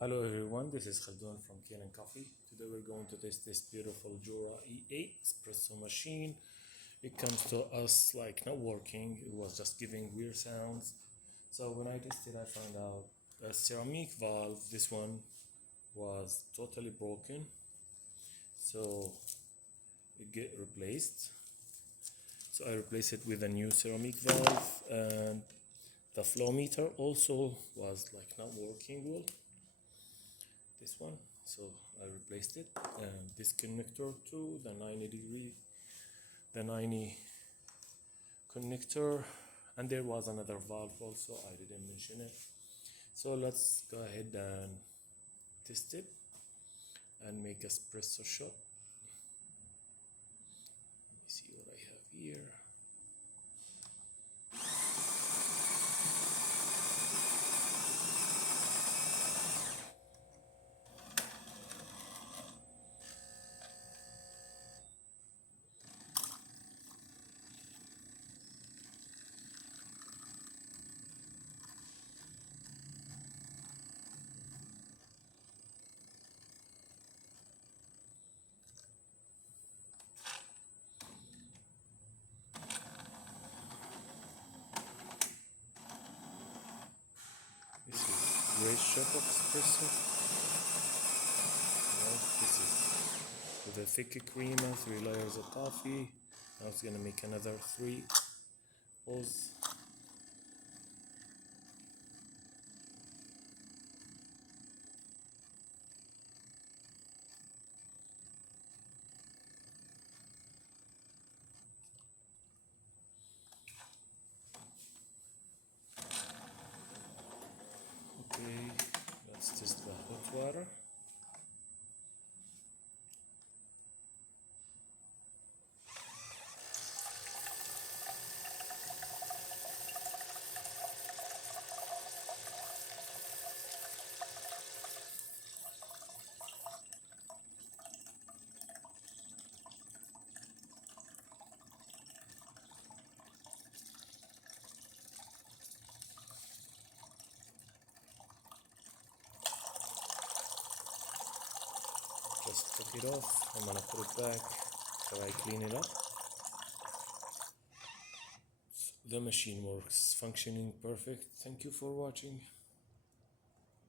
Hello everyone, this is Khaldun from Kanen Coffee. Today we're going to test this beautiful Jura E8 espresso machine. It comes to us like not working, it was just giving weird sounds. So when I tested I found out a ceramic valve, this one was totally broken. So it get replaced. So I replaced it with a new ceramic valve, and the flow meter also was like not working well, this one, so I replaced it, and this connector too, the 90 connector, and there was another valve also, I didn't mention it. So let's go ahead and test it and make espresso shot. Let me see what I have here. This is great shot of espresso. This is with a thick creamer, 3 layers of coffee. Now it's gonna make another 3 pulls. Okay, let's test the hot water. Just took it off. I'm gonna put it back so I clean it up. The machine works, functioning perfect. Thank you for watching.